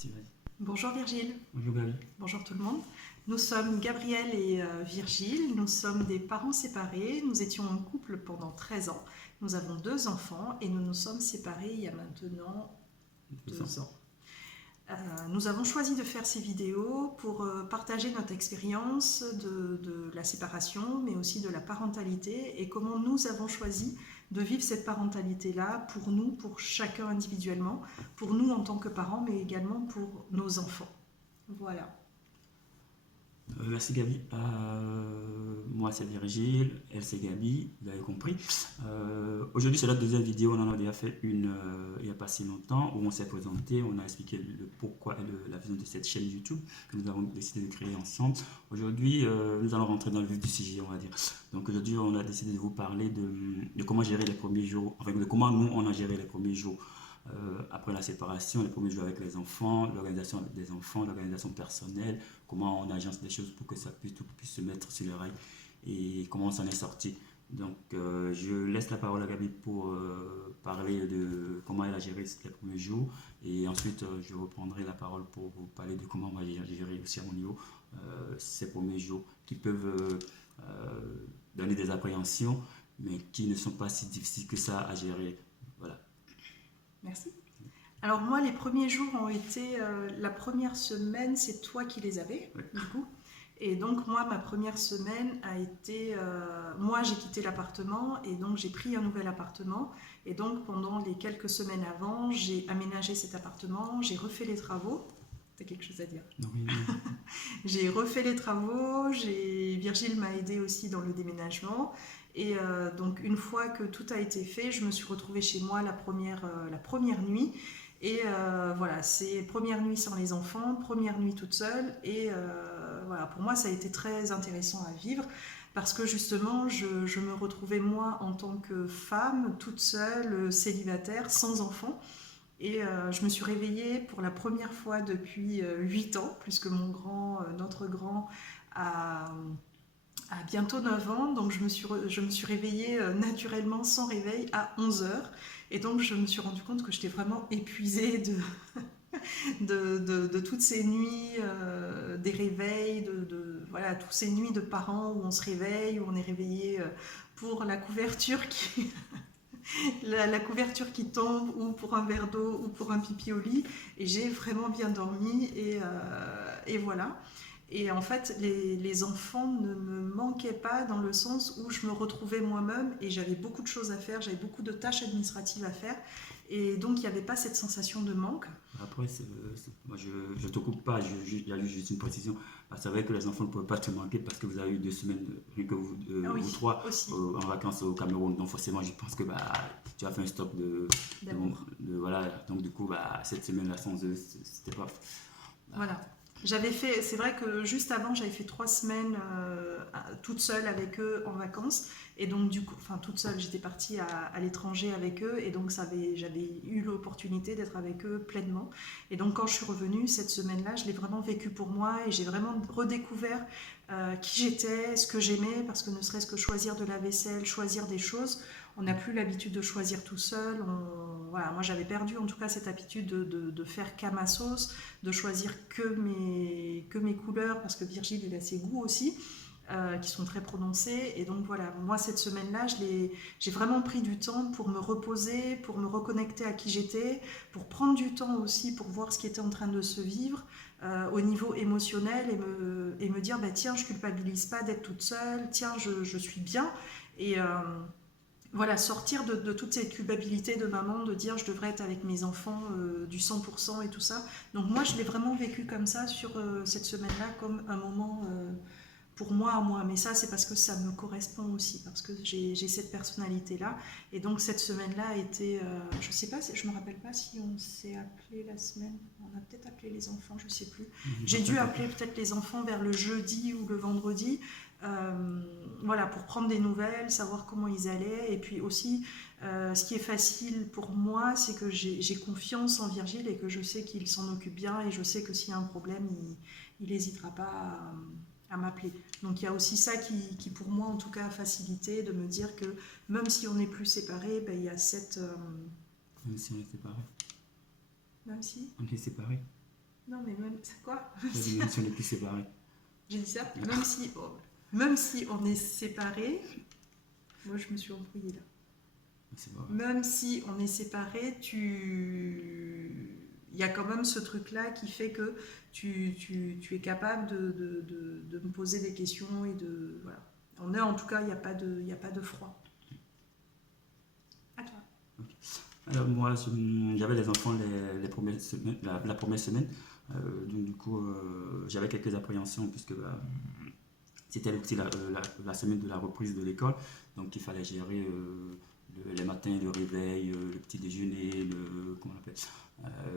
parti, vas-y. Bonjour Virgile. Bonjour Gabi. Bonjour tout le monde. Nous sommes Gabriel et Virgile. Nous sommes des parents séparés. Nous étions en couple pendant 13 ans. Nous avons 2 enfants et nous nous sommes séparés il y a maintenant 2 ans. Nous avons choisi de faire ces vidéos pour partager notre expérience de la séparation, mais aussi de la parentalité et comment nous avons choisi de vivre cette parentalité-là pour nous, pour chacun individuellement, pour nous en tant que parents, mais également pour nos enfants. Voilà. Merci Gabi. Moi c'est Virgile, elle c'est Gabi, vous avez compris. Aujourd'hui c'est la deuxième vidéo, on en a déjà fait une il n'y a pas si longtemps où on s'est présenté, on a expliqué le pourquoi et la vision de cette chaîne YouTube que nous avons décidé de créer ensemble. Aujourd'hui nous allons rentrer dans le vif du sujet, on va dire. Donc aujourd'hui on a décidé de vous parler de comment gérer les premiers jours, enfin de comment nous on a géré les premiers jours. Après la séparation, les premiers jours avec les enfants, l'organisation des enfants, l'organisation personnelle, comment on agence des choses pour que tout puisse se mettre sur les rails et comment on s'en est sorti. Donc je laisse la parole à Gabi pour parler de comment elle a géré les premiers jours et ensuite je reprendrai la parole pour vous parler de comment on va gérer aussi à mon niveau ces premiers jours qui peuvent donner des appréhensions mais qui ne sont pas si difficiles que ça à gérer. Voilà. Merci. Alors moi, les premiers jours ont été... la première semaine, c'est toi qui les avais, Oui. du coup. Et donc moi, ma première semaine a été... moi, j'ai quitté l'appartement et donc j'ai pris un nouvel appartement. Et donc pendant les quelques semaines avant, j'ai aménagé cet appartement, j'ai refait les travaux. T'as quelque chose à dire? Oui. J'ai refait les travaux, Virgile m'a aidé aussi dans le déménagement. Et donc une fois que tout a été fait, je me suis retrouvée chez moi la première nuit. Et voilà, c'est première nuit sans les enfants, première nuit toute seule. Et voilà, pour moi, ça a été très intéressant à vivre parce que justement, je me retrouvais moi en tant que femme, toute seule, célibataire, sans enfants. Et je me suis réveillée pour la première fois depuis 8 ans, puisque notre grand a bientôt 9 ans. Donc je me suis réveillée naturellement sans réveil à 11 heures. Et donc je me suis rendu compte que j'étais vraiment épuisée de toutes ces nuits, des réveils, voilà, toutes ces nuits de parents où on se réveille, où on est réveillé pour la couverture la couverture qui tombe ou pour un verre d'eau ou pour un pipi au lit, et j'ai vraiment bien dormi et voilà. Et en fait, les enfants ne me manquaient pas dans le sens où je me retrouvais moi-même et j'avais beaucoup de choses à faire, j'avais beaucoup de tâches administratives à faire, et donc il n'y avait pas cette sensation de manque. Après, moi je te coupe pas, il y a juste une précision. C'est vrai que les enfants ne peuvent pas te manquer parce que vous avez eu 2 semaines, rien que Oui, vous trois, aussi. en vacances au Cameroun. Donc forcément, je pense que tu as fait un stock D'amour. voilà. Donc du coup, cette semaine-là sans eux, c'était pas. Voilà. J'avais fait, c'est vrai que juste avant, j'avais fait 3 semaines toute seule avec eux en vacances. Et donc, du coup, enfin, toute seule, j'étais partie à l'étranger avec eux. Et donc, j'avais eu l'opportunité d'être avec eux pleinement. Et donc, quand je suis revenue, cette semaine-là, je l'ai vraiment vécue pour moi. Et j'ai vraiment redécouvert qui j'étais, ce que j'aimais. Parce que ne serait-ce que choisir de la vaisselle, choisir des choses, on n'a plus l'habitude de choisir tout seul. Voilà, moi, j'avais perdu en tout cas cette habitude de faire qu'à ma sauce, de choisir que mes couleurs, parce que Virgile il a ses goûts aussi qui sont très prononcés. Et donc voilà, moi cette semaine-là, j'ai vraiment pris du temps pour me reposer, pour me reconnecter à qui j'étais, pour prendre du temps aussi pour voir ce qui était en train de se vivre au niveau émotionnel et me dire tiens, je culpabilise pas d'être toute seule, tiens, je suis bien. Et voilà, sortir de toute cette culpabilité de maman, de dire je devrais être avec mes enfants du 100% et tout ça. Donc moi, je l'ai vraiment vécu comme ça sur cette semaine-là, comme un moment pour moi à moi. Mais ça, c'est parce que ça me correspond aussi, parce que j'ai cette personnalité-là. Et donc cette semaine-là a été, je sais pas, je me rappelle pas si on s'est appelé la semaine, on a peut-être appelé les enfants, je sais plus. J'ai dû appeler peut-être les enfants vers le jeudi ou le vendredi. Voilà, pour prendre des nouvelles, savoir comment ils allaient. Et puis aussi, ce qui est facile pour moi, c'est que j'ai confiance en Virgile et que je sais qu'il s'en occupe bien et je sais que s'il y a un problème, il n'hésitera pas à m'appeler. Donc il y a aussi ça qui pour moi en tout cas a facilité de me dire que même si on n'est plus séparés, il y a cette... Même si on est séparés. Même si On est séparés. Non, mais même, c'est quoi? Même si on n'est plus séparés. J'ai dit ça. Même si on est séparés, moi je me suis embrouillée là. C'est pas vrai. Même si on est séparés, il y a quand même ce truc-là qui fait que tu es capable de me poser des questions et de. Voilà. On est en tout cas, il y a pas de froid. À toi. Alors moi, j'avais les enfants les premières semaines, la première semaine. Donc du coup, j'avais quelques appréhensions puisque c'était aussi la semaine de la reprise de l'école. Donc il fallait gérer les matins, le réveil, le petit déjeuner, comment on appelle,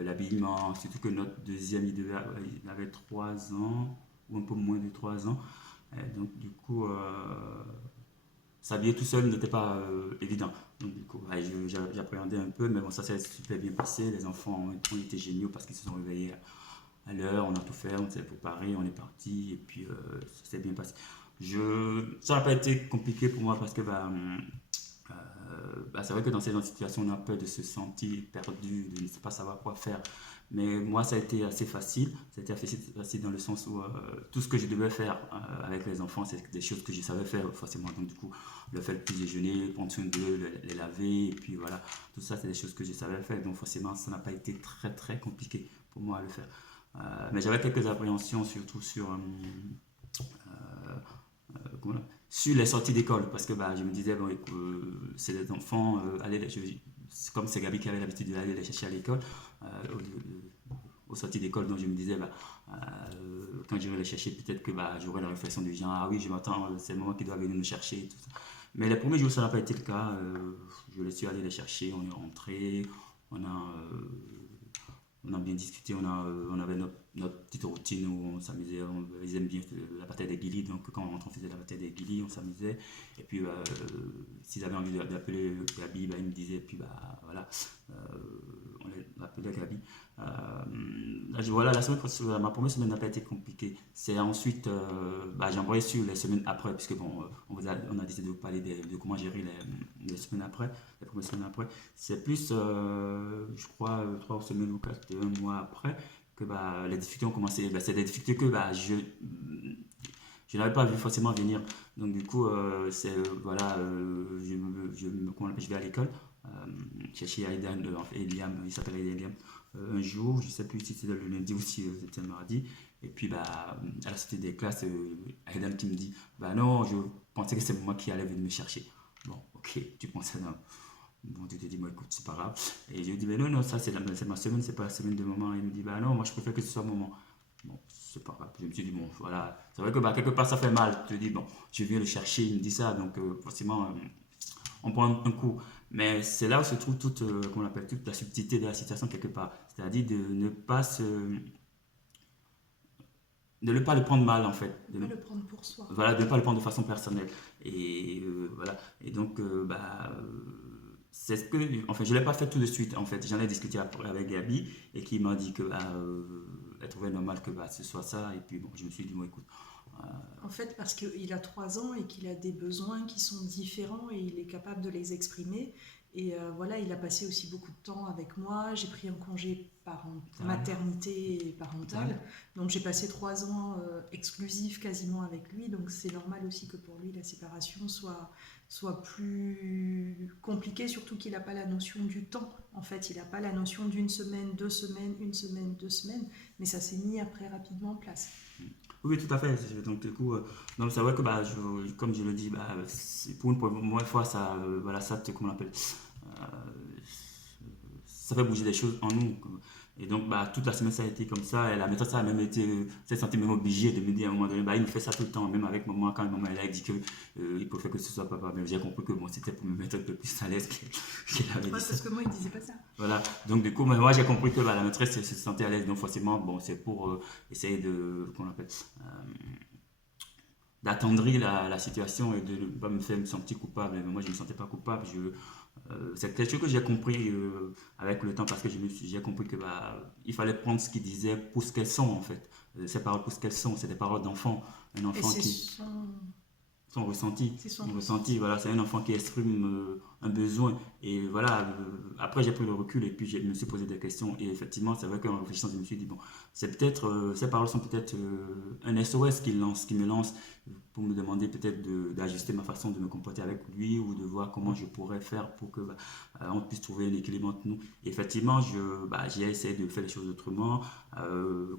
l'habillement. Surtout que notre deuxième, il avait 3 ans ou un peu moins de 3 ans. Donc du coup, s'habiller tout seul n'était pas évident. Donc, du coup, ouais, j'appréhendais un peu, mais bon, ça s'est super bien passé. Les enfants ont été géniaux parce qu'ils se sont réveillés à l'heure, on a tout fait, on s'est préparé, on est parti, et puis ça s'est bien passé. Ça n'a pas été compliqué pour moi parce que c'est vrai que dans ces situations, on a peur de se sentir perdu, de ne pas savoir quoi faire. Mais moi, ça a été assez facile. Ça a été assez facile dans le sens où tout ce que je devais faire avec les enfants, c'est des choses que je savais faire forcément. Donc, du coup, le fait de petit déjeuner, prendre soin d'eux, les laver, et puis voilà, tout ça, c'est des choses que je savais faire. Donc, forcément, ça n'a pas été très, très compliqué pour moi à le faire. Mais j'avais quelques appréhensions, surtout comment sur les sorties d'école, parce que je me disais, bon, c'est des enfants, comme c'est Gabi qui avait l'habitude d'aller les chercher à l'école, aux sorties d'école, donc je me disais, quand je vais les chercher, peut-être que j'aurai la réflexion du genre, ah oui, je m'attends, c'est le moment qu'ils doivent venir nous chercher, et tout ça. Mais les premiers jours, ça n'a pas été le cas. Je les suis allé les chercher, on est rentré, on a, euh, on a bien discuté, on avait notre petite routine où on s'amusait, ils aiment bien la bataille des guilis, donc quand on rentrait, on faisait la bataille des guilis, on s'amusait, et puis s'ils avaient envie d'appeler Gabi, ils me disaient, et puis voilà, euh, on l'appelait Gabi. Voilà, ma première semaine n'a pas été compliquée. C'est ensuite, j'embraye sur les semaines après, puisque bon, on a décidé de vous parler de comment gérer les semaines après, les premières semaines après. C'est plus, je crois, 3 semaines ou 1 mois après que les difficultés ont commencé. C'est des difficultés que je n'avais pas vu forcément venir. Donc du coup, voilà, je vais à l'école, chercher Aidan, Eliam, il s'appelle Eliam, un jour, je ne sais plus si c'était le lundi ou si c'était le mardi. Et puis à la sortie des classes, Aidan qui me dit, non, je pensais que c'est moi qui allais venir me chercher. Bon, ok, tu pensais non. Bon, tu te dis, bon, écoute, c'est pas grave. Et je lui dis, mais non, non, ça c'est ma semaine, c'est pas la semaine de maman. Et il me dit, non, moi je préfère que ce soit maman. Bon, c'est pas grave. Je me suis dit, bon, voilà. C'est vrai que quelque part ça fait mal. Tu te dis, bon, je viens le chercher, il me dit ça, donc forcément, on prend un coup. Mais c'est là où se trouve comment on appelle, toute la subtilité de la situation quelque part. C'est-à-dire de ne pas le prendre mal en fait. De ne pas le prendre pour soi. Voilà, de ne pas le prendre de façon personnelle. Et voilà. Et donc, c'est ce que. Enfin, je ne l'ai pas fait tout de suite en fait. J'en ai discuté après avec Gabi et qui m'a dit que elle trouvait normal que ce soit ça. Et puis bon, je me suis dit, bon, écoute. En fait, parce qu'il a 3 ans et qu'il a des besoins qui sont différents et il est capable de les exprimer. Et voilà, il a passé aussi beaucoup de temps avec moi. J'ai pris un congé maternité et parental. Donc j'ai passé 3 ans exclusifs quasiment avec lui. Donc c'est normal aussi que pour lui, la séparation soit plus compliquée, surtout qu'il n'a pas la notion du temps. En fait, il n'a pas la notion d'1 semaine, 2 semaines, 1 semaine, 2 semaines. Mais ça s'est mis après rapidement en place. Oui, tout à fait. Donc, du coup, c'est vrai que, comme je le dis, pour une première fois, ça, voilà, comment on appelle, euh, ça fait bouger des choses en nous. Et donc, toute la semaine, ça a été comme ça. Et la maîtresse, ça a même été, s'est sentie même obligée de me dire à un moment donné, il me fait ça tout le temps. Même avec maman, quand maman, elle a dit qu'il préfère que ce soit papa. Mais j'ai compris que c'était pour me mettre un peu plus à l'aise qu'elle avait dit parce que moi, il disait pas ça. Voilà. Donc, du coup, moi, j'ai compris que la maîtresse se sentait à l'aise. Donc, forcément, bon, c'est pour essayer comment on appelle, d'attendrir la situation et de ne pas me faire me sentir coupable. Mais moi, je ne me sentais pas coupable. C'est quelque chose que j'ai compris avec le temps parce que j'ai compris que il fallait prendre ce qu'ils disaient pour ce qu'elles sont en fait. Ces paroles pour ce qu'elles sont, c'est des paroles d'enfant. Un enfant et qui. son ressenti. C'est son Son ressenti. ressenti, voilà, c'est un enfant qui exprime un besoin. Et voilà, après j'ai pris le recul et puis je me suis posé des questions. Et effectivement, c'est vrai qu'en réfléchissant, je me suis dit, bon, c'est peut-être, ces paroles sont peut-être un SOS qui me lance pour me demander peut-être d'ajuster ma façon de me comporter avec lui ou de voir comment je pourrais faire pour que on puisse trouver un équilibre entre nous. Et effectivement, j'ai essayé de faire les choses autrement.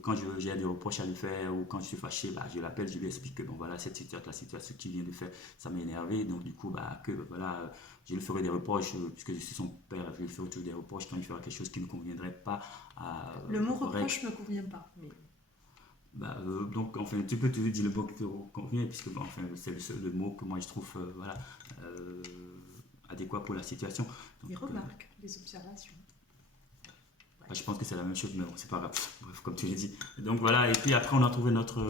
Quand j'ai des reproches à lui faire ou quand je suis fâché, je l'appelle, je lui explique que bon voilà, la situation qu'il vient de faire, ça m'a énervé. Donc du coup, voilà, je lui ferai des reproches, puisque je suis son père, je lui ferai toujours des reproches quand il fera quelque chose qui ne me conviendrait pas Le mot correct. reproche ne me convient pas. Mais... Donc, enfin, tu peux toujours dire le mot qui te convient, puisque bon, enfin, c'est le mot que moi je trouve voilà, euh, adéquat pour la situation. Donc, des remarques, des observations. je pense que c'est la même chose, mais bon, c'est pas grave. Bref, comme tu l'as dit. Donc voilà, et puis après, on a trouvé notre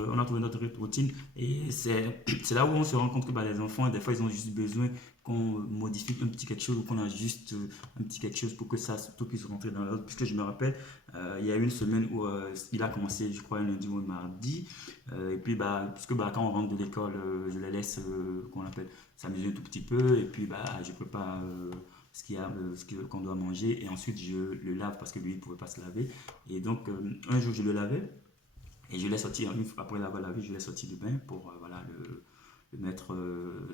routine. Et c'est là où on se rend compte que les enfants, des fois, ils ont juste besoin qu'on modifie un petit quelque chose ou qu'on ajuste un petit quelque chose pour que tout puisse rentrer dans l'ordre. Puisque je me rappelle, il y a une semaine où il a commencé, je crois, un lundi ou un mardi. Et puis, puisque quand on rentre de l'école, je les laisse, qu'on appelle, s'amuser un tout petit peu. Et puis, je prépare. Qu'on doit manger et ensuite je le lave parce que lui il ne pouvait pas se laver et donc un jour je le lavais et je l'ai sorti après l'avoir lavé, je l'ai sorti du bain pour voilà, le mettre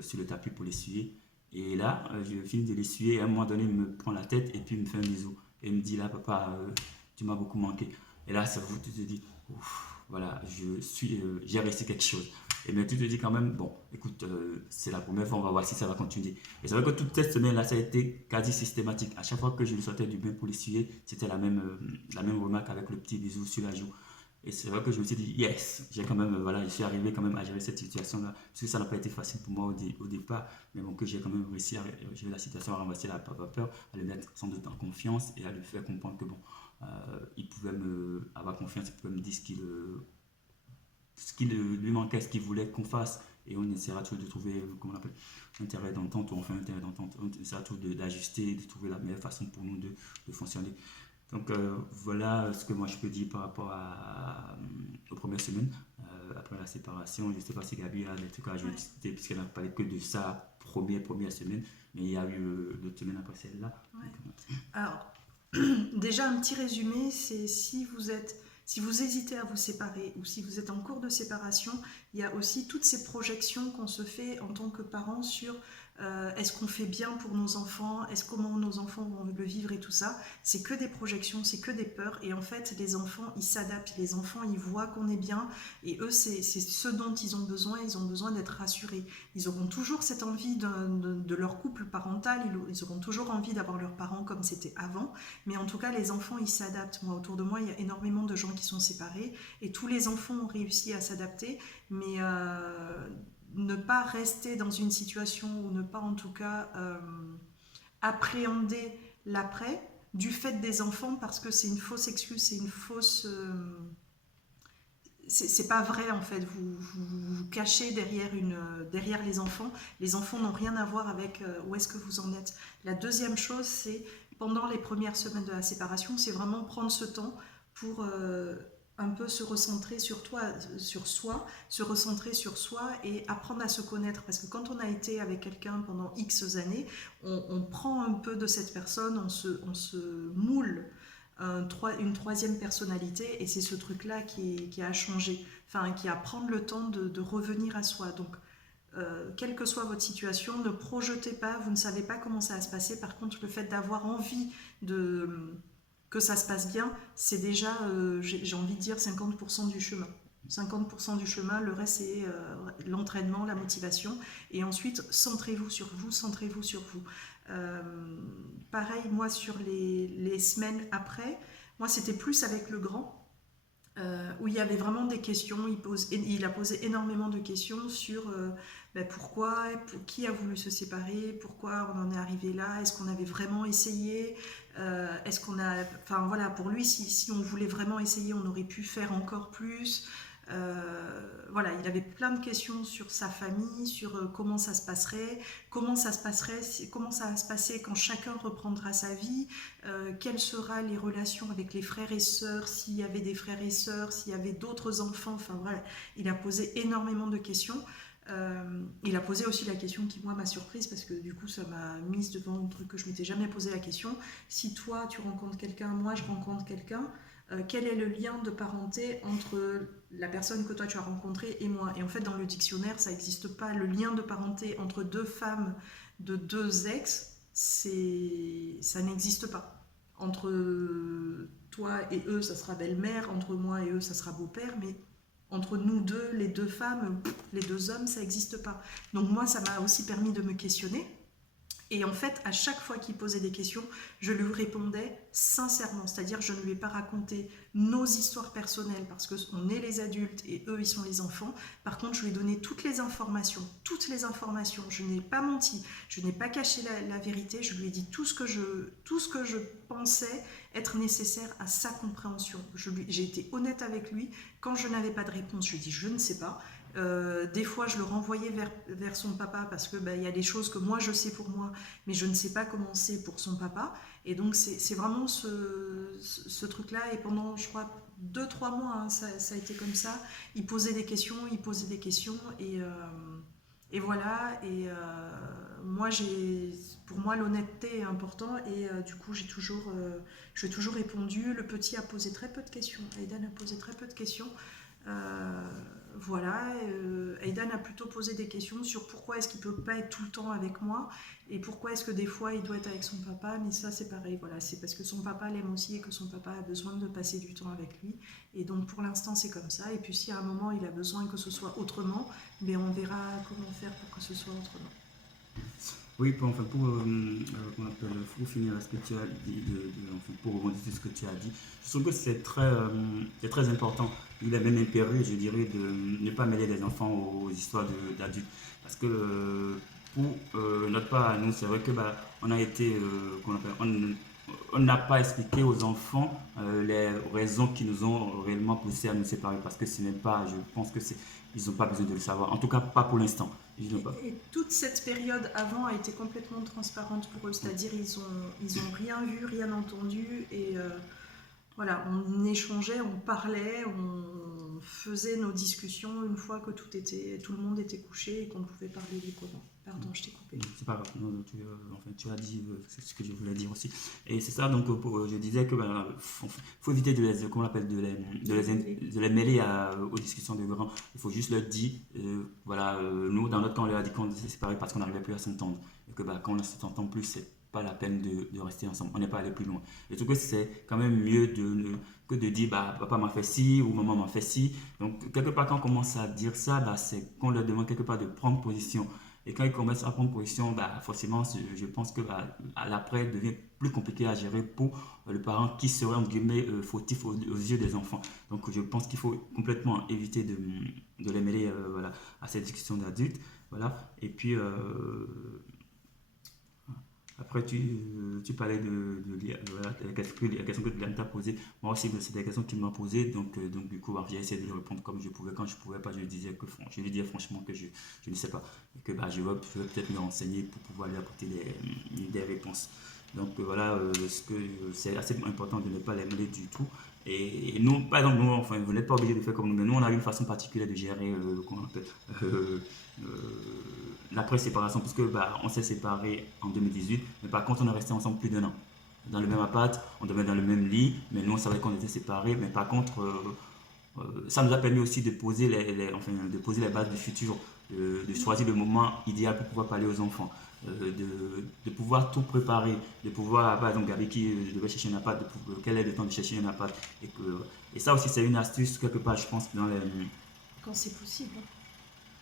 sur le tapis pour l'essuyer et là je finis de l'essuyer et à un moment donné il me prend la tête et puis il me fait un bisou et il me dit là papa tu m'as beaucoup manqué et là ça vous tu te dis ouf, voilà j'ai réussi quelque chose et bien tu te dis quand même bon écoute c'est la première fois on va voir si ça va continuer et c'est vrai que toute cette semaine là ça a été quasi systématique à chaque fois que je le sortais du bain pour l'essuyer c'était la même remarque avec le petit bisou sur la joue et c'est vrai que je me suis dit yes j'ai quand même voilà je suis arrivé quand même à gérer cette situation là parce que ça n'a pas été facile pour moi au départ mais bon que j'ai quand même réussi à gérer la situation à renverser la peur à le mettre sans doute en confiance et à lui faire comprendre que bon il pouvait avoir confiance il pouvait me dire ce qui lui manquait, ce qu'il voulait qu'on fasse. Et on essaiera toujours de trouver, comment on appelle, un terrain d'entente, ou enfin un terrain d'entente. On essaiera toujours d'ajuster, de trouver la meilleure façon pour nous de fonctionner. Donc voilà ce que moi je peux dire par rapport aux premières semaines après la séparation. Je ne sais pas si Gabi a des trucs à ajouter, Ouais. puisqu'elle n'a parlé que de sa première semaine, mais il y a eu d'autres semaines après celle-là. Ouais. Donc, Alors, déjà un petit résumé, c'est si vous hésitez à vous séparer ou si vous êtes en cours de séparation, il y a aussi toutes ces projections qu'on se fait en tant que parents sur est-ce qu'on fait bien pour nos enfants, comment nos enfants vont le vivre et tout ça. C'est que des projections, c'est que des peurs et en fait les enfants ils s'adaptent, les enfants ils voient qu'on est bien et eux c'est ce dont ils ont besoin d'être rassurés. Ils auront toujours cette envie de leur couple parental, ils auront toujours envie d'avoir leurs parents comme c'était avant, mais en tout cas les enfants ils s'adaptent. Moi autour de moi il y a énormément de gens qui sont séparés et tous les enfants ont réussi à s'adapter, mais ne pas rester dans une situation ou ne pas en tout cas appréhender l'après du fait des enfants parce que c'est une fausse excuse, c'est une fausse... c'est pas vrai en fait, vous cachez derrière les enfants. Les enfants n'ont rien à voir avec où est-ce que vous en êtes. La deuxième chose, c'est pendant les premières semaines de la séparation, c'est vraiment prendre ce temps pour un peu se recentrer sur soi, se recentrer sur soi et apprendre à se connaître. Parce que quand on a été avec quelqu'un pendant X années, on prend un peu de cette personne, on se moule une troisième personnalité et c'est ce truc-là qui a changé, enfin qui a prendre le temps de revenir à soi. Donc, quelle que soit votre situation, ne projetez pas, vous ne savez pas comment ça va se passer. Par contre, le fait d'avoir envie que ça se passe bien, c'est déjà, j'ai envie de dire, 50% du chemin. 50% du chemin, le reste c'est l'entraînement, la motivation. Et ensuite, centrez-vous sur vous, centrez-vous sur vous. Euh, Pareil, moi, sur les semaines après, moi, c'était plus avec le grand, où il y avait vraiment des questions. Il a posé énormément de questions sur pourquoi, qui a voulu se séparer, pourquoi on en est arrivé là, est-ce qu'on avait vraiment essayé, est-ce qu'on a... Enfin voilà, pour lui, si on voulait vraiment essayer, on aurait pu faire encore plus. Voilà, il avait plein de questions sur sa famille, sur comment ça se passerait, comment ça va se passer quand chacun reprendra sa vie, quelles seront les relations avec les frères et sœurs, s'il y avait des frères et sœurs, s'il y avait d'autres enfants, enfin voilà, il a posé énormément de questions. Il a posé aussi la question qui, moi, m'a surprise parce que du coup, ça m'a mise devant un truc que je m'étais jamais posé la question. Si toi, tu rencontres quelqu'un, moi, je rencontre quelqu'un, quel est le lien de parenté entre la personne que toi, tu as rencontrée et moi? Et en fait, dans le dictionnaire, ça n'existe pas. Le lien de parenté entre deux femmes de deux ex, ça n'existe pas. Entre toi et eux, ça sera belle-mère. Entre moi et eux, ça sera beau-père. Mais entre nous deux, les deux femmes, les deux hommes, ça n'existe pas. Donc moi, ça m'a aussi permis de me questionner. Et en fait, à chaque fois qu'il posait des questions, je lui répondais sincèrement. C'est-à-dire, je ne lui ai pas raconté nos histoires personnelles parce qu'on est les adultes et eux, ils sont les enfants. Par contre, je lui ai donné toutes les informations. Toutes les informations. Je n'ai pas menti. Je n'ai pas caché la vérité. Je lui ai dit tout ce que je pensais être nécessaire à sa compréhension. J'ai été honnête avec lui. Quand je n'avais pas de réponse, je lui ai dit je ne sais pas. Des fois, je le renvoyais vers son papa parce que y a des choses que moi je sais pour moi, mais je ne sais pas comment c'est pour son papa. Et donc, c'est vraiment ce truc-là. Et pendant, je crois, 2-3 mois, hein, ça a été comme ça. Il posait des questions, et voilà. Et moi, pour moi, l'honnêteté est important. Et du coup, j'ai toujours répondu. Le petit a posé très peu de questions. Aidan a posé très peu de questions. Voilà, Aidan a plutôt posé des questions sur pourquoi est-ce qu'il ne peut pas être tout le temps avec moi et pourquoi est-ce que des fois il doit être avec son papa, mais ça c'est pareil, voilà, c'est parce que son papa l'aime aussi et que son papa a besoin de passer du temps avec lui, et donc pour l'instant c'est comme ça, et puis si à un moment il a besoin que ce soit autrement, mais on verra comment faire pour que ce soit autrement. Oui, pour finir ce que tu as dit, pour rebondir sur ce que tu as dit, je trouve que c'est très important. Il est même impérieux, je dirais, de ne pas mêler les enfants aux histoires d'adultes. Parce que pour notre part, à nous, c'est vrai que on a été, on n'a pas expliqué aux enfants les raisons qui nous ont réellement poussé à nous séparer. Parce que ce n'est pas, je pense que ils n'ont pas besoin de le savoir. En tout cas, pas pour l'instant. Et toute cette période avant a été complètement transparente pour eux, c'est-à-dire ils ont rien vu, rien entendu, et voilà, on échangeait, on parlait, on faisait nos discussions une fois que tout le monde était couché et qu'on pouvait parler librement. Pardon, je t'ai coupé. C'est pas grave, non, tu as dit ce que je voulais dire aussi. Et c'est ça, donc je disais que faut éviter de les, comment on appelle, de les mêler aux discussions de grands. Il faut juste leur dire, voilà, nous dans notre cas on leur a dit qu'on s'est séparés parce qu'on n'arrivait plus à s'entendre. Et que quand on ne s'entend plus, c'est pas la peine de rester ensemble, on n'est pas allé plus loin. Et tout que c'est quand même mieux que de dire papa m'a fait ci ou maman m'a fait ci. Donc quelque part quand on commence à dire ça, c'est qu'on leur demande quelque part de prendre position. Et quand ils commencent à prendre position, forcément, je pense que à l'après devient plus compliqué à gérer pour le parent qui serait entre guillemets fautif aux yeux des enfants. Donc je pense qu'il faut complètement éviter de les mêler voilà, à cette discussion d'adultes. Voilà. Et puis après, tu parlais voilà, la question que Diane t'a posée. Moi aussi, c'est des questions qu'il m'a posées. Donc du coup, j'ai essayé de lui répondre comme je pouvais. Quand je ne pouvais pas, je lui disais franchement que je ne sais pas. Et que je vais peut-être me renseigner pour pouvoir lui apporter des réponses. Donc voilà, c'est assez important de ne pas les mêler du tout. Et nous, par exemple, vous n'êtes pas obligé de faire comme nous, mais nous, on a une façon particulière de gérer l'après-séparation, parce que on s'est séparés en 2018, mais par contre, on est resté ensemble plus d'1 an. Dans le même appart, on dormait dans le même lit, mais nous, on savait qu'on était séparés, mais par contre, ça nous a permis aussi de poser de poser les bases du futur, de choisir le moment idéal pour pouvoir parler aux enfants. De pouvoir tout préparer, de pouvoir, par exemple, Gabi qui devait chercher un appart, quel est le temps de chercher un appart. Et ça aussi, c'est une astuce, quelque part, je pense, dans les. Quand c'est possible.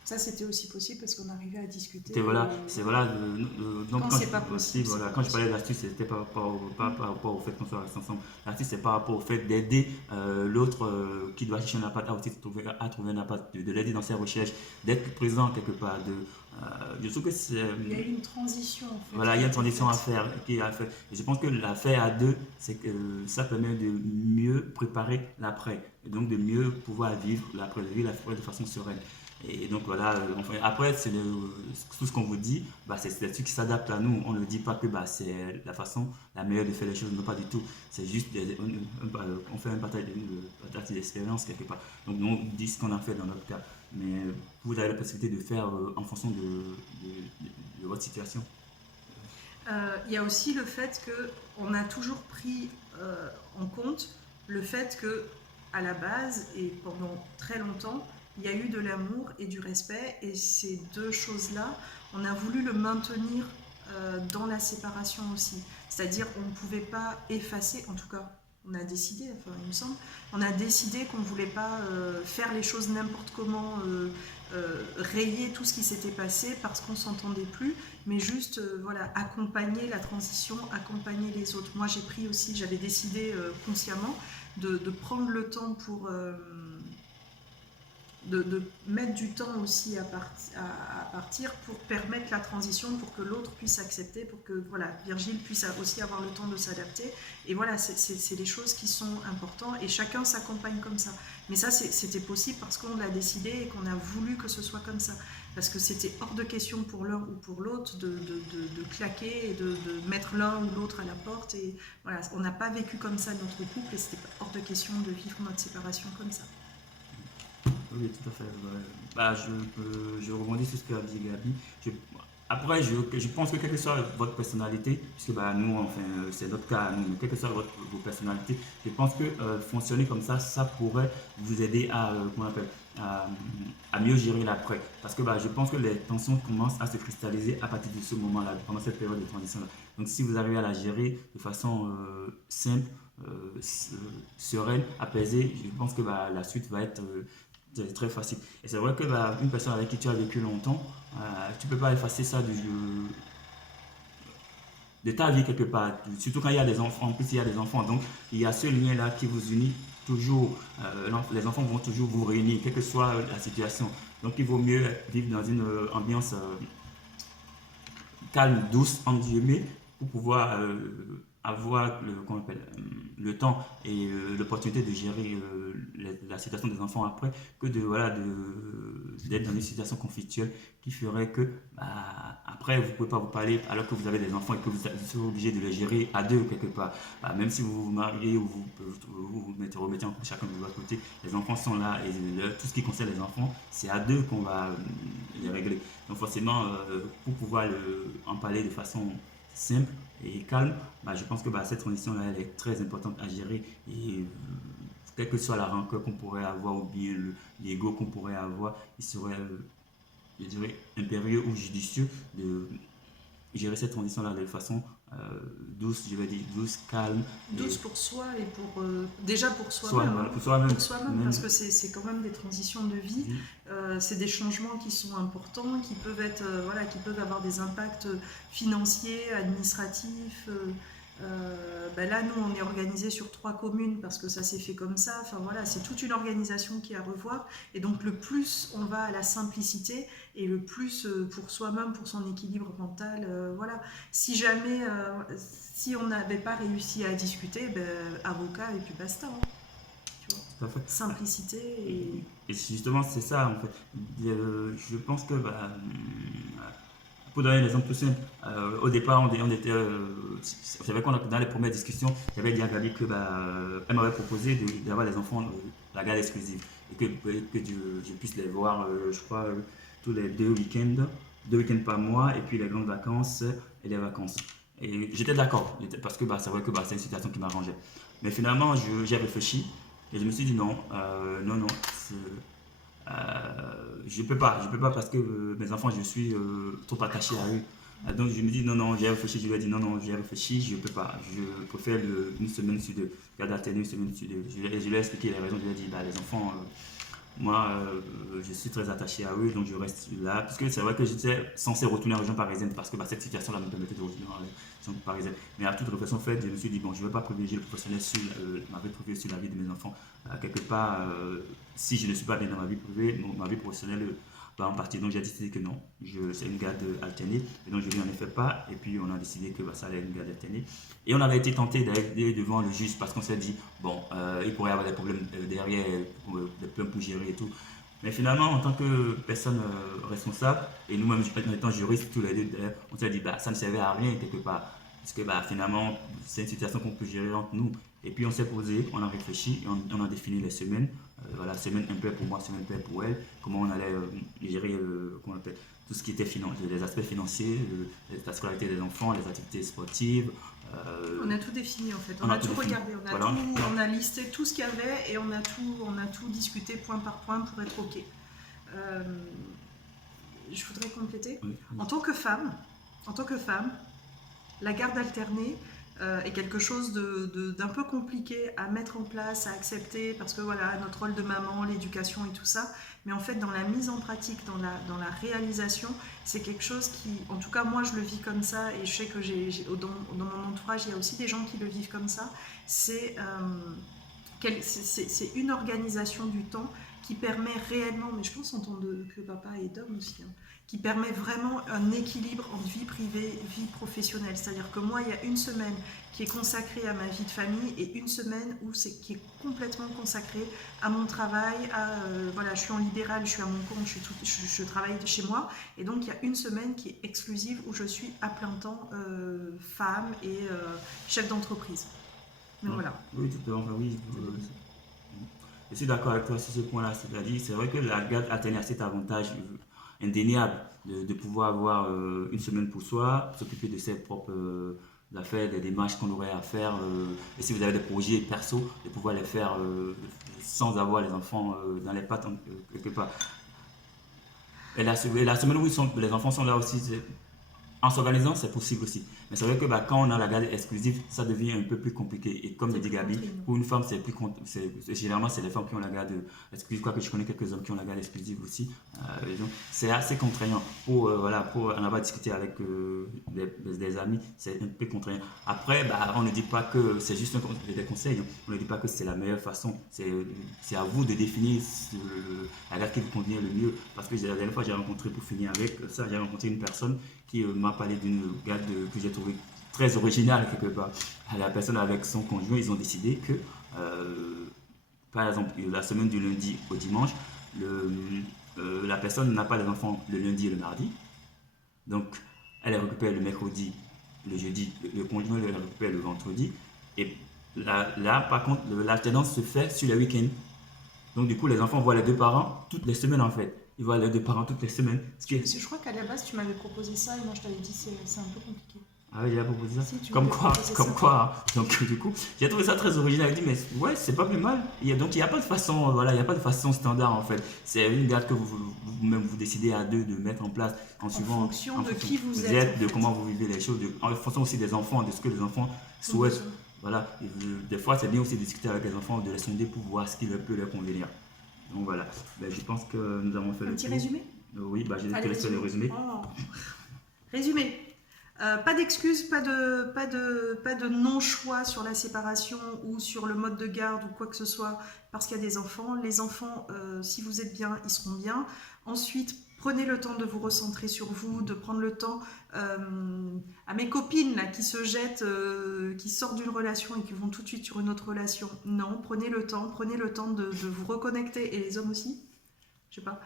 Ça, c'était aussi possible parce qu'on arrivait à discuter. Donc, quand c'est pas possible. Voilà, quand je parlais d'astuce, c'était pas par rapport au fait qu'on soit restés ensemble. L'astuce, c'est par rapport au fait d'aider l'autre qui doit chercher un appart à trouver un appart, de l'aider dans ses recherches, d'être présent quelque part. Je trouve que il y a une transition en fait. Voilà, il y a une transition à faire. Et je pense que la faire à deux, c'est que ça permet de mieux préparer l'après. Et donc de mieux pouvoir vivre l'après, de façon sereine. Et donc voilà, enfin, après, tout ce qu'on vous dit, c'est des trucs qui s'adaptent à nous. On ne dit pas que c'est la meilleure de faire les choses, non pas du tout. C'est juste, on fait un partage d'expérience quelque part. Donc nous, on dit ce qu'on a fait dans notre cas. Mais vous avez la possibilité de faire en fonction de votre situation. Il y a aussi le fait qu'on a toujours pris en compte le fait que, à la base et pendant très longtemps, il y a eu de l'amour et du respect, et ces deux choses-là, on a voulu le maintenir dans la séparation aussi. C'est-à-dire qu'on ne pouvait pas effacer, en tout cas, on a décidé, enfin il me semble, on a décidé qu'on ne voulait pas faire les choses n'importe comment, rayer tout ce qui s'était passé parce qu'on ne s'entendait plus, mais juste voilà, accompagner la transition, accompagner les autres. Moi j'ai pris aussi, j'avais décidé consciemment de prendre le temps pour de mettre du temps aussi à partir pour permettre la transition, pour que l'autre puisse accepter, pour que voilà, Virgile puisse aussi avoir le temps de s'adapter. Et voilà, c'est les choses qui sont importantes et chacun s'accompagne comme ça. Mais ça, c'était possible parce qu'on l'a décidé et qu'on a voulu que ce soit comme ça. Parce que c'était hors de question pour l'un ou pour l'autre de claquer et de mettre l'un ou l'autre à la porte. Et voilà, on n'a pas vécu comme ça notre couple et c'était hors de question de vivre notre séparation comme ça. Oui, tout à fait. Je rebondis sur ce qu'a dit Gabi. Après, je pense que quelle que soit votre personnalité, puisque nous, enfin, c'est notre cas, nous, mais quelle que soit vos personnalités, je pense que fonctionner comme ça pourrait vous aider à, comment on appelle, à mieux gérer l'après. Parce que je pense que les tensions commencent à se cristalliser à partir de ce moment-là, pendant cette période de transition-là. Donc, si vous arrivez à la gérer de façon simple, sereine, apaisée, je pense que la suite va être c'est très facile. Et c'est vrai que une personne avec qui tu as vécu longtemps, tu ne peux pas effacer ça de ta vie quelque part. Surtout quand il y a des enfants. En plus, il y a des enfants. Donc, il y a ce lien-là qui vous unit toujours. Les enfants vont toujours vous réunir, quelle que soit la situation. Donc, il vaut mieux vivre dans une ambiance calme, douce, entre guillemets, pour pouvoir avoir le temps et l'opportunité de gérer la situation des enfants après, que d'être dans une situation conflictuelle qui ferait que après vous ne pouvez pas vous parler alors que vous avez des enfants et que vous êtes obligé de les gérer à deux quelque part. Même si vous vous mariez ou vous remettez en couple chacun de votre côté, les enfants sont là et tout ce qui concerne les enfants, c'est à deux qu'on va les régler. Donc forcément, pour pouvoir en parler de façon simple et calme, je pense que cette transition-là, elle est très importante à gérer. Et quelle que soit la rancœur qu'on pourrait avoir ou bien l'ego qu'on pourrait avoir, il serait, je dirais, impérieux ou judicieux de gérer cette transition-là de façon douce, je vais dire douce, calme. Douce pour soi et pour déjà pour soi-même. Voilà, pour soi-même. Parce que c'est quand même des transitions de vie, c'est des changements qui sont importants, qui peuvent être qui peuvent avoir des impacts financiers, administratifs. Là, nous, on est organisé sur 3 communes parce que ça s'est fait comme ça. Enfin voilà, c'est toute une organisation qui est à revoir. Et donc, le plus on va à la simplicité et le plus pour soi-même, pour son équilibre mental, voilà. Si jamais, si on n'avait pas réussi à discuter, avocat et puis basta. Hein. Tu vois. Tout à fait. Simplicité et justement, c'est ça en fait. Je pense que pour donner un exemple tout simple, au départ, on était. Vous savez qu'on dans les premières discussions, j'avais dit à Gabi que elle m'avait proposé d'avoir les enfants la garde exclusive et que je puisse les voir, je crois, tous les 2 week-ends par mois, et puis les grandes vacances et les vacances. Et j'étais d'accord, parce que c'est vrai que c'est une situation qui m'arrangeait. Mais finalement, j'ai réfléchi et je me suis dit non, non, je peux pas parce que mes enfants, je suis trop attaché à eux. Donc je me dis non, j'ai réfléchi, je lui ai dit non, j'ai réfléchi, je peux pas. Je préfère une semaine sur deux, garder alterner une semaine sur deux. Je lui ai expliqué les raisons, je lui ai dit les enfants, moi je suis très attaché à eux, donc je reste là. Parce que c'est vrai que j'étais censé retourner en région parisienne parce que cette situation-là me permettait de retourner en région parisienne. Mais à toute réflexion faite, je me suis dit bon, je ne vais pas privilégier le professionnel sur ma vie privée, sur la vie de mes enfants. Quelque part, si je ne suis pas bien dans ma vie privée, ma vie professionnelle va en partie. Donc j'ai décidé que non, c'est une garde alternée. Et donc je lui en ai fait pas. Et puis on a décidé que ça allait être une garde alternée. Et on avait été tenté d'aller devant le juge parce qu'on s'est dit, bon, il pourrait y avoir des problèmes derrière, des problèmes pour gérer et tout. Mais finalement, en tant que personne responsable, et nous-mêmes en étant juristes tous les deux, d'ailleurs, on s'est dit, bah, ça ne servait à rien quelque part. Parce que bah, finalement, c'est une situation qu'on peut gérer entre nous. Et puis on s'est posé, on a réfléchi, et on a défini les semaines. Voilà, semaine un peu pour moi, semaine un peu pour elle. Comment on allait gérer comment on appelle, tout ce qui était les aspects financiers, la scolarité des enfants, les activités sportives. On a tout défini en fait, on on a a tout tout défini. regardé, Voilà. on a listé tout ce qu'il y avait et on a tout discuté point par point pour être OK. Je voudrais compléter. Oui, oui. En tant que femme, la garde alternée est quelque chose d'un peu compliqué à mettre en place, à accepter, parce que voilà, notre rôle de maman, l'éducation et tout ça, mais en fait dans la mise en pratique, dans la réalisation, c'est quelque chose qui, en tout cas moi je le vis comme ça, et je sais que dans mon entourage il y a aussi des gens qui le vivent comme ça, c'est une organisation du temps qui permet réellement, mais je pense en tant que papa et d'homme aussi, hein, qui permet vraiment un équilibre entre vie privée, vie professionnelle. C'est-à-dire que moi, il y a une semaine qui est consacrée à ma vie de famille et une semaine qui est complètement consacrée à mon travail. Voilà, je suis en libéral, je suis à mon compte, je travaille de chez moi. Et donc, il y a une semaine qui est exclusive où je suis à plein temps femme et chef d'entreprise. Mais voilà. Oui, tout à fait, oui. Je suis d'accord avec toi sur ce point-là. C'est-à-dire, c'est vrai que la garde alternée a cet avantage indéniable de pouvoir avoir une semaine pour soi, s'occuper de ses propres affaires, des démarches qu'on aurait à faire. Et si vous avez des projets perso, de pouvoir les faire sans avoir les enfants dans les pattes quelque part. Et la semaine où les enfants sont là aussi, en s'organisant, c'est possible aussi. Mais c'est vrai que bah, quand on a la garde exclusive, ça devient un peu plus compliqué. Et comme le dit Gabi, pour une femme, généralement, c'est les femmes qui ont la garde exclusive. Quoique je connais quelques hommes qui ont la garde exclusive aussi. Donc, c'est assez contraignant. Pour en avoir discuté avec des amis, c'est un peu contraignant. Après, bah, on ne dit pas que c'est juste des conseils. On ne dit pas que c'est la meilleure façon. C'est à vous de définir la garde qui vous convient le mieux. Parce que la dernière fois, j'ai rencontré, pour finir avec ça, j'ai rencontré une personne qui m'a parlé d'une garde que j'ai trouvée très originale quelque part. La personne avec son conjoint, ils ont décidé que, par exemple, la semaine du lundi au dimanche, la personne n'a pas les enfants le lundi et le mardi. Donc, elle les récupère le mercredi, le jeudi, le conjoint les récupère le vendredi. Et là par contre, l'alternance se fait sur les week-ends. Donc, du coup, les enfants voient les deux parents toutes les semaines en fait. Ils voient les deux parents toutes les semaines. Je crois qu'à la base, tu m'avais proposé ça et moi je t'avais dit c'est un peu compliqué. Ah oui, il a proposé ça. Si, Comme quoi. Hein. Donc du coup, j'ai trouvé ça très original. Je dit, mais ouais, c'est pas plus mal. Donc il n'y a pas de façon, voilà, il y a pas de façon standard en fait. C'est une garde que vous-même vous décidez à deux de mettre en place en fonction de qui vous êtes, de comment vous vivez les choses, en fonction aussi des enfants, de ce que les enfants souhaitent. Voilà. Des fois, c'est bien aussi de discuter avec les enfants, de les sonder pour voir ce qui peut leur convenir. Donc voilà. Ben, je pense que nous avons fait un le petit tour. résumé. Oui, bah, je te laisse le résumé. Oh. Résumé. Pas d'excuses, pas de non-choix sur la séparation ou sur le mode de garde ou quoi que ce soit parce qu'il y a des enfants. Les enfants, si vous êtes bien, ils seront bien. Ensuite, prenez le temps de vous recentrer sur vous, de prendre le temps. À mes copines là, qui se jettent, qui sortent d'une relation et qui vont tout de suite sur une autre relation, non, prenez le temps de vous reconnecter. Et les hommes aussi, je sais pas.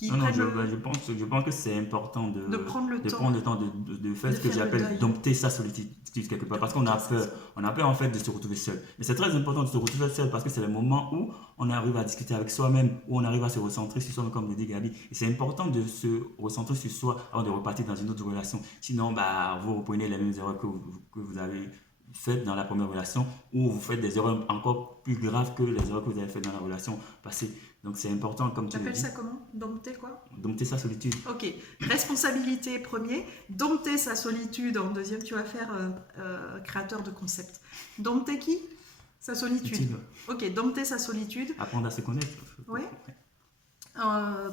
Je pense que c'est important de prendre le temps de faire ce que j'appelle dompter sa solitude quelque part, parce qu'on a peur en fait de se retrouver seul. Mais c'est très important de se retrouver seul parce que c'est le moment où on arrive à discuter avec soi-même, où on arrive à se recentrer sur soi, comme le dit Gabi. Et c'est important de se recentrer sur soi avant de repartir dans une autre relation. Sinon, bah, vous reprenez les mêmes erreurs que vous avez faites dans la première relation, ou vous faites des erreurs encore plus graves que les erreurs que vous avez faites dans la relation passée. Donc c'est important, comme tu appelles ça comment? Dompter quoi? Dompter sa solitude. Ok. Responsabilité premier. Dompter sa solitude en deuxième. Tu vas faire créateur de concept. Dompter qui? Sa solitude. Ok. Dompter sa solitude. Apprendre à se connaître. Oui.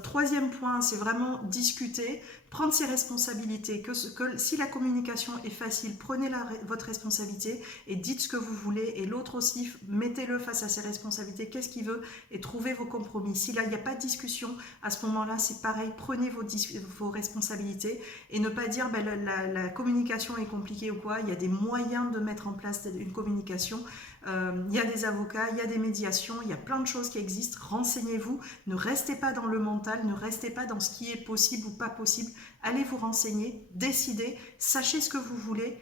Troisième point, c'est vraiment discuter, prendre ses responsabilités. Si la communication est facile, prenez votre responsabilité et dites ce que vous voulez. Et l'autre aussi, mettez-le face à ses responsabilités. Qu'est-ce qu'il veut? Et trouvez vos compromis. Si là, il n'y a pas de discussion, à ce moment-là, c'est pareil. Prenez vos responsabilités et ne pas dire la communication est compliquée ou quoi. Il y a des moyens de mettre en place une communication. Il y a des avocats, il y a des médiations, il y a plein de choses qui existent. Renseignez-vous, ne restez pas dans le mental, ne restez pas dans ce qui est possible ou pas possible. Allez vous renseigner, décidez, sachez ce que vous voulez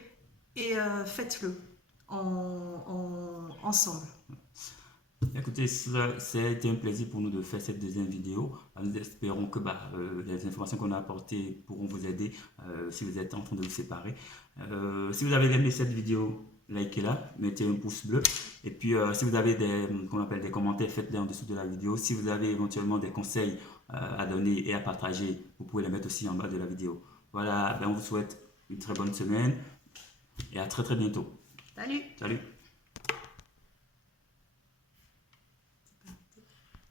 et faites-le ensemble. Écoutez, ça a été un plaisir pour nous de faire cette deuxième vidéo. Nous espérons que les informations qu'on a apportées pourront vous aider si vous êtes en train de vous séparer. Si vous avez aimé cette vidéo, likez-la, mettez un pouce bleu. Et puis, si vous avez des commentaires, faites-les en dessous de la vidéo. Si vous avez éventuellement des conseils à donner et à partager, vous pouvez les mettre aussi en bas de la vidéo. Voilà, on vous souhaite une très bonne semaine et à très très bientôt. Salut! Salut!